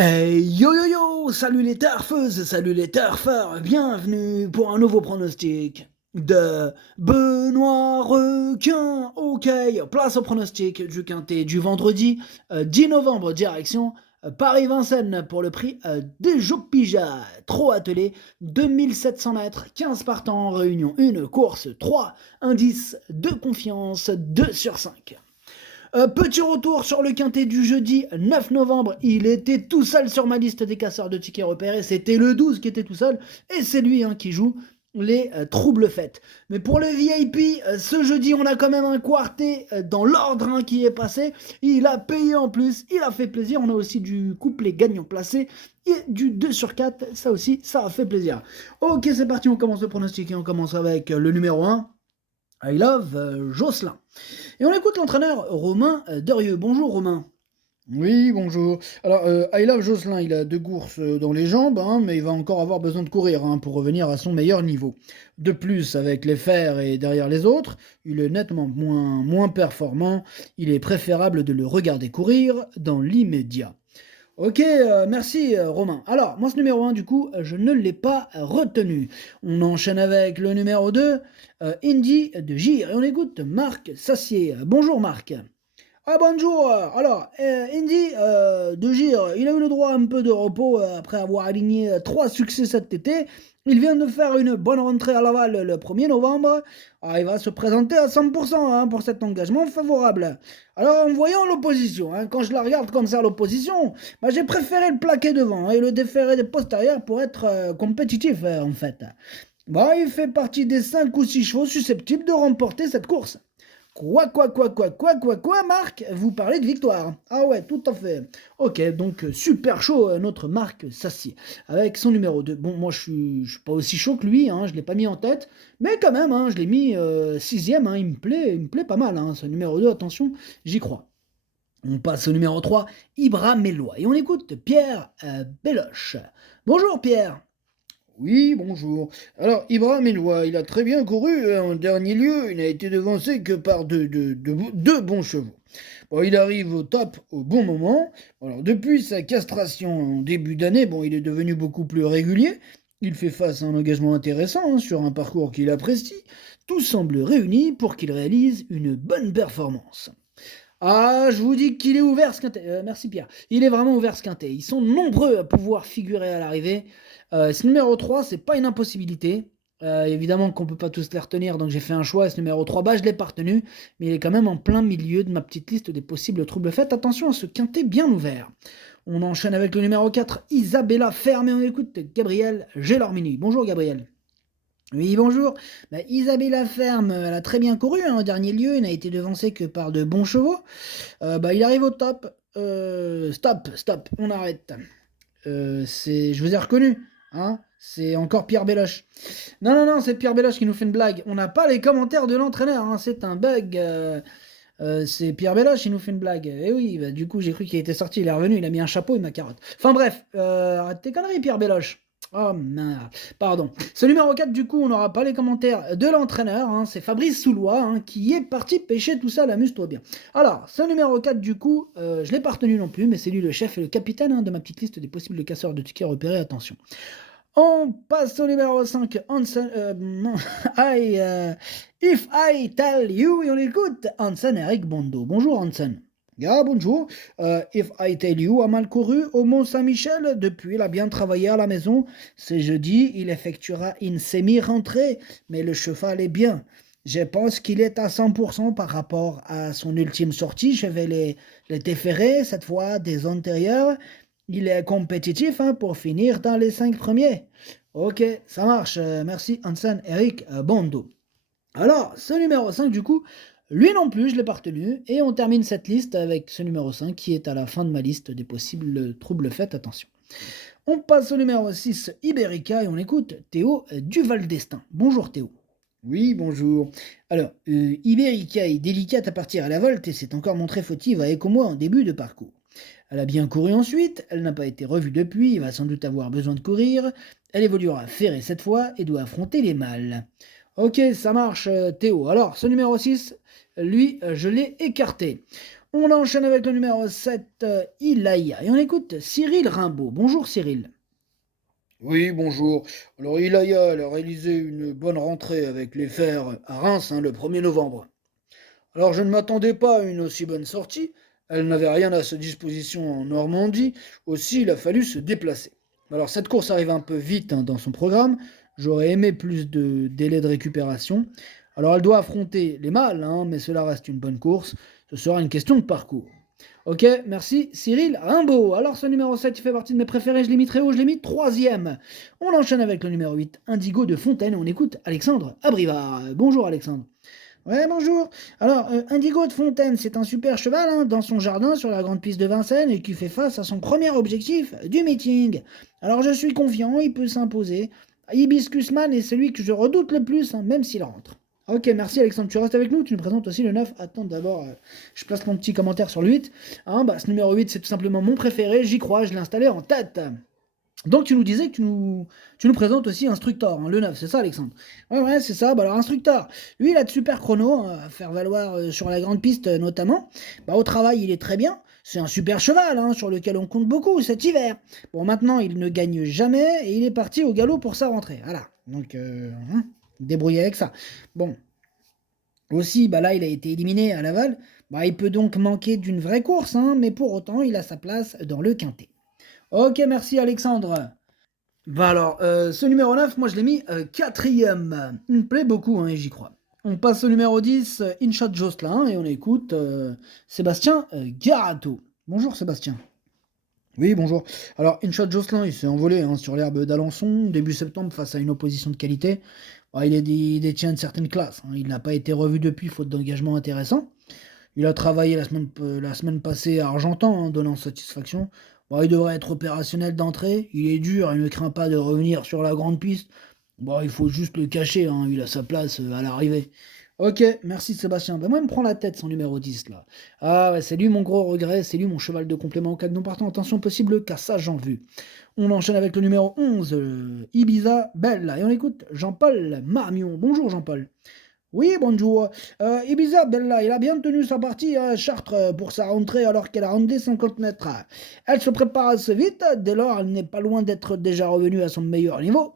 Hey yo yo yo, salut les turfeuses, salut les turfeurs, bienvenue pour un nouveau pronostic de Benoît Requin. Ok, place au pronostic du quintet du vendredi 10 novembre, direction Paris-Vincennes pour le prix des Jopija. Trop attelé, 2700 mètres, 15 partants en réunion, une course, 3 indices de confiance, 2 sur 5. Petit retour sur le quintet du jeudi 9 novembre. Il était tout seul sur ma liste des casseurs de tickets repérés. C'était le 12 qui était tout seul. Et c'est lui qui joue les troubles fêtes. Mais pour le VIP, ce jeudi, on a quand même un quartet dans l'ordre qui est passé. Il a payé en plus. Il a fait plaisir. On a aussi du couplet gagnant placé. Et du 2 sur 4. Ça aussi, ça a fait plaisir. Ok, c'est parti. On commence le pronostic et on commence avec le numéro 1. I Love Jocelyn. Et on écoute l'entraîneur Romain Derieux. Bonjour Romain. Oui, bonjour. Alors, I Love Jocelyn, il a deux courses dans les jambes, mais il va encore avoir besoin de courir pour revenir à son meilleur niveau. De plus, avec les fers et derrière les autres, il est nettement moins performant. Il est préférable de le regarder courir dans l'immédiat. Ok, merci Romain. Alors, moi ce numéro 1, du coup, je ne l'ai pas retenu. On enchaîne avec le numéro 2, Indy de Gire. Et on écoute Marc Sassier. Bonjour Marc. Ah bonjour. Alors, Indy de Gire, il a eu le droit à un peu de repos après avoir aligné 3 succès cet été. Il vient de faire une bonne rentrée à Laval le 1er novembre. Ah, il va se présenter à 100% pour cet engagement favorable. Alors, en voyant l'opposition, quand je la regarde comme ça, l'opposition, j'ai préféré le plaquer devant et le déférer des postérieurs pour être compétitif, en fait. Il fait partie des 5 ou 6 chevaux susceptibles de remporter cette course. Quoi, Marc? Vous parlez de victoire. Ah ouais, tout à fait. Ok, donc super chaud, notre Marc Sassier, avec son numéro 2. Bon, moi je suis pas aussi chaud que lui, je l'ai pas mis en tête, mais quand même, je l'ai mis 6ème, il me plaît pas mal, ce numéro 2, attention, j'y crois. On passe au numéro 3, Ibra Mélois, et on écoute Pierre Belloche. Bonjour Pierre. Oui, bonjour. Alors, Ibrahim Eloi, il a très bien couru. En dernier lieu, il n'a été devancé que par deux bons chevaux. Bon, il arrive au top au bon moment. Alors, depuis sa castration en début d'année, il est devenu beaucoup plus régulier. Il fait face à un engagement intéressant sur un parcours qu'il apprécie. Tout semble réuni pour qu'il réalise une bonne performance. Ah, je vous dis qu'il est ouvert ce quintet. Merci Pierre. Il est vraiment ouvert ce quintet. Ils sont nombreux à pouvoir figurer à l'arrivée. Ce numéro 3, c'est pas une impossibilité. Évidemment qu'on peut pas tous les retenir, donc j'ai fait un choix. Ce numéro 3, je l'ai pas retenu, mais il est quand même en plein milieu de ma petite liste des possibles troubles faits. Attention à ce quintet bien ouvert. On enchaîne avec le numéro 4, Isabella Ferme, et on écoute Gabriel Gélormini. Bonjour Gabriel. Oui, bonjour. Isabella Ferme, elle a très bien couru en dernier lieu, il n'a été devancé que par de bons chevaux. Il arrive au top. Stop, on arrête. Je vous ai reconnu, c'est encore Pierre Belloche. Non, c'est Pierre Belloche qui nous fait une blague. On n'a pas les commentaires de l'entraîneur, c'est un bug. C'est Pierre Belloche qui nous fait une blague. Et oui, du coup, j'ai cru qu'il était sorti, il est revenu, il a mis un chapeau et ma carotte. Enfin bref, arrête tes conneries, Pierre Belloche. Oh merde, pardon. Ce numéro 4, du coup, on n'aura pas les commentaires de l'entraîneur, c'est Fabrice Soulois qui est parti pêcher tout ça, amuse-toi bien. Alors, ce numéro 4, du coup, je l'ai pas retenu non plus, mais c'est lui le chef et le capitaine de ma petite liste des possibles casseurs de tickets repérés, attention. On passe au numéro 5, Hansen, non, If I Tell You, et on écoute Hansen Eric Bondo. Bonjour Hansen. Ah, bonjour. If I Tell You a mal couru au Mont-Saint-Michel. Depuis, il a bien travaillé à la maison. C'est jeudi, il effectuera une semi-rentrée, mais le cheval est bien. Je pense qu'il est à 100% par rapport à son ultime sortie. Je vais les déférer cette fois des antérieurs. Il est compétitif pour finir dans les 5 premiers. Ok, ça marche. Merci Hansen Eric Bondo. Alors, ce numéro 5, du coup, lui non plus, je l'ai pas retenu. Et on termine cette liste avec ce numéro 5 qui est à la fin de ma liste des possibles troubles faits. Attention. On passe au numéro 6, Iberica, et on écoute Théo Duval d'Estaing. Bonjour Théo. Oui, bonjour. Alors, Iberica est délicate à partir à la volte et s'est encore montrée fautive à Ecomois en début de parcours. Elle a bien couru ensuite, elle n'a pas été revue depuis, il va sans doute avoir besoin de courir. Elle évoluera ferrée cette fois et doit affronter les mâles. Ok, ça marche Théo. Alors, ce numéro 6, lui, je l'ai écarté. On enchaîne avec le numéro 7, Ilaya. Et on écoute Cyril Rimbaud. Bonjour Cyril. Oui, bonjour. Alors, Ilaya, elle a réalisé une bonne rentrée avec les Fers à Reims le 1er novembre. Alors, je ne m'attendais pas à une aussi bonne sortie. Elle n'avait rien à sa disposition en Normandie. Aussi, il a fallu se déplacer. Alors, cette course arrive un peu vite dans son programme. J'aurais aimé plus de délai de récupération. Alors, elle doit affronter les mâles, mais cela reste une bonne course. Ce sera une question de parcours. Ok, merci Cyril Rimbaud. Alors ce numéro 7, il fait partie de mes préférés, je l'ai mis très haut, je l'ai mis troisième. On enchaîne avec le numéro 8, Indigo de Fontaine, on écoute Alexandre Abrivard. Bonjour Alexandre. Ouais, bonjour. Alors, Indigo de Fontaine, c'est un super cheval dans son jardin sur la grande piste de Vincennes et qui fait face à son premier objectif du meeting. Alors je suis confiant, il peut s'imposer. Hibiscus Man est celui que je redoute le plus, même s'il rentre. Ok, merci Alexandre, tu restes avec nous, tu nous présentes aussi le 9. Attends, d'abord, je place mon petit commentaire sur le 8. Ce numéro 8, c'est tout simplement mon préféré, j'y crois, je l'ai installé en tête. Donc tu nous disais que tu nous présentes aussi Instructor, le 9, c'est ça Alexandre? Ouais, c'est ça. Alors Instructor, lui il a de super chronos à faire valoir sur la grande piste notamment. Au travail il est très bien, c'est un super cheval sur lequel on compte beaucoup cet hiver. Bon maintenant il ne gagne jamais et il est parti au galop pour sa rentrée. Voilà, donc débrouillez avec ça. Bon, aussi là il a été éliminé à Laval. Il peut donc manquer d'une vraie course, mais pour autant il a sa place dans le quintet. Ok, merci Alexandre. Ce numéro 9, moi je l'ai mis quatrième. Il me plaît beaucoup, et j'y crois. On passe au numéro 10, Inchad Jocelyn, et on écoute Sébastien Garato. Bonjour Sébastien. Oui, bonjour. Alors, Inchad Jocelyn, il s'est envolé sur l'herbe d'Alençon, début septembre, face à une opposition de qualité. Il détient une certaine classe. Il n'a pas été revu depuis, faute d'engagement intéressant. Il a travaillé la semaine passée à Argentan, donnant satisfaction. Il devrait être opérationnel d'entrée. Il est dur, il ne craint pas de revenir sur la grande piste. Il faut juste le cacher, il a sa place à l'arrivée. Ok, merci Sébastien. Moi, il me prend la tête son numéro 10 là. Ah ouais, c'est lui mon gros regret, c'est lui mon cheval de complément en cas de non partant. Attention possible cassage en vue. On enchaîne avec le numéro 11, Ibiza Bella. Et on écoute Jean-Paul Marmion. Bonjour Jean-Paul. Oui, bonjour. Ibiza Bella, il a bien tenu sa partie à Chartres pour sa rentrée alors qu'elle a rendu 50 mètres. Elle se prépare assez vite, dès lors elle n'est pas loin d'être déjà revenue à son meilleur niveau.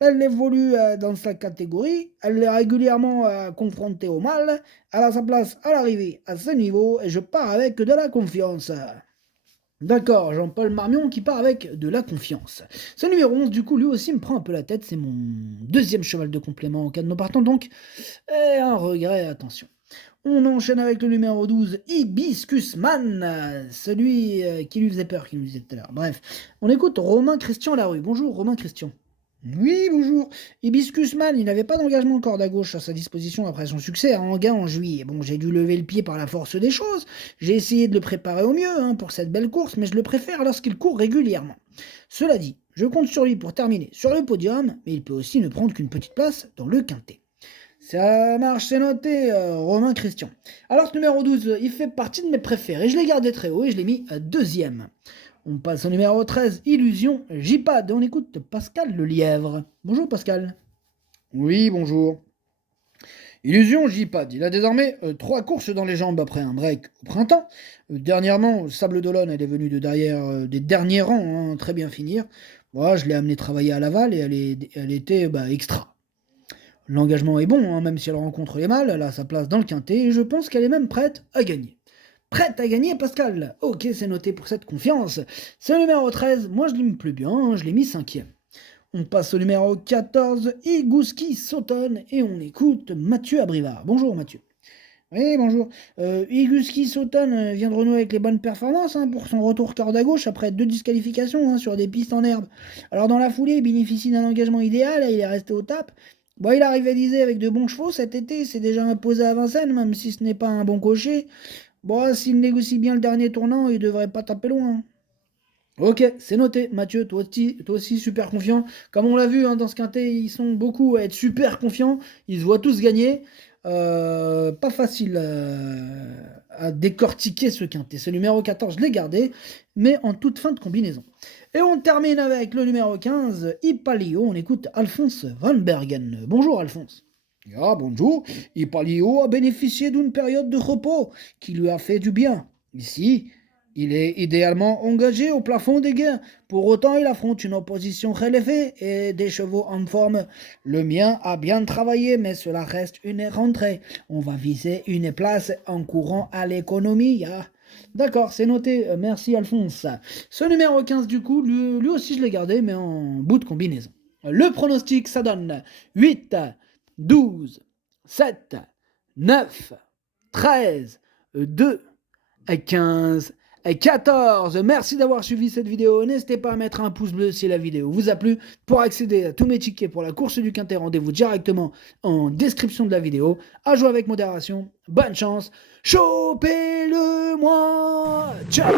Elle évolue dans sa catégorie, elle est régulièrement confrontée au mal. Elle a sa place à l'arrivée à ce niveau et je pars avec de la confiance. D'accord, Jean-Paul Marmion qui part avec de la confiance. Ce numéro 11, du coup, lui aussi me prend un peu la tête. C'est mon deuxième cheval de complément en cas de non partant, donc un regret, attention. On enchaîne avec le numéro 12, Hibiscus Man, celui qui lui faisait peur, qui nous disait tout à l'heure. Bref, on écoute Romain Christian Larue. Bonjour Romain Christian. Oui, bonjour. Hibiscus Man, il n'avait pas d'engagement corde à gauche à sa disposition après son succès à Enghien en juillet. Bon, j'ai dû lever le pied par la force des choses. J'ai essayé de le préparer au mieux pour cette belle course, mais je le préfère lorsqu'il court régulièrement. Cela dit, je compte sur lui pour terminer sur le podium, mais il peut aussi ne prendre qu'une petite place dans le quintet. Ça marche, c'est noté, Romain Christian. Alors, ce numéro 12, il fait partie de mes préférés. Je l'ai gardé très haut et je l'ai mis deuxième. On passe au numéro 13, Illusion J-Pad. On écoute Pascal Le Lièvre. Bonjour Pascal. Oui, bonjour. Illusion J-Pad. Il a désormais 3 courses dans les jambes après un break au printemps. Dernièrement, Sable d'Olonne, elle est venue de derrière des derniers rangs, très bien finir. Moi, je l'ai amené travailler à Laval et elle était extra. L'engagement est bon, même si elle rencontre les mâles, elle a sa place dans le quintet et je pense qu'elle est même prête à gagner. Prête à gagner, Pascal. Ok, c'est noté pour cette confiance. C'est le numéro 13. Moi, je l'aime plus bien. Je l'ai mis 5e. On passe au numéro 14, Igouski Sauton. Et on écoute Mathieu Abrivard. Bonjour, Mathieu. Oui, bonjour. Igouski Sauton vient de renouer avec les bonnes performances pour son retour corde à gauche après 2 disqualifications sur des pistes en herbe. Alors, dans la foulée, il bénéficie d'un engagement idéal et il est resté au top. Il a rivalisé avec de bons chevaux cet été. Il s'est déjà imposé à Vincennes, même si ce n'est pas un bon cocher. S'il négocie bien le dernier tournant, il devrait pas taper loin. Ok, c'est noté. Mathieu, toi aussi super confiant. Comme on l'a vu dans ce quintet, ils sont beaucoup à être super confiants. Ils se voient tous gagner. Pas facile à décortiquer ce quintet. Ce numéro 14, je l'ai gardé, mais en toute fin de combinaison. Et on termine avec le numéro 15, Ipalio. On écoute Alphonse Van Bergen. Bonjour Alphonse. Bonjour. Ipalio a bénéficié d'une période de repos qui lui a fait du bien. Ici, il est idéalement engagé au plafond des gains. Pour autant, il affronte une opposition relevée et des chevaux en forme. Le mien a bien travaillé, mais cela reste une rentrée. On va viser une place en courant à l'économie. Ah. D'accord, c'est noté. Merci Alphonse. Ce numéro 15, du coup, lui aussi je l'ai gardé, mais en bout de combinaison. Le pronostic, ça donne 8, 12, 7, 9, 13, 2, 15, 14. Merci d'avoir suivi cette vidéo. N'hésitez pas à mettre un pouce bleu si la vidéo vous a plu. Pour accéder à tous mes tickets pour la course du Quintet, rendez-vous directement en description de la vidéo. À jouer avec modération. Bonne chance. Chopez-le moi. Ciao.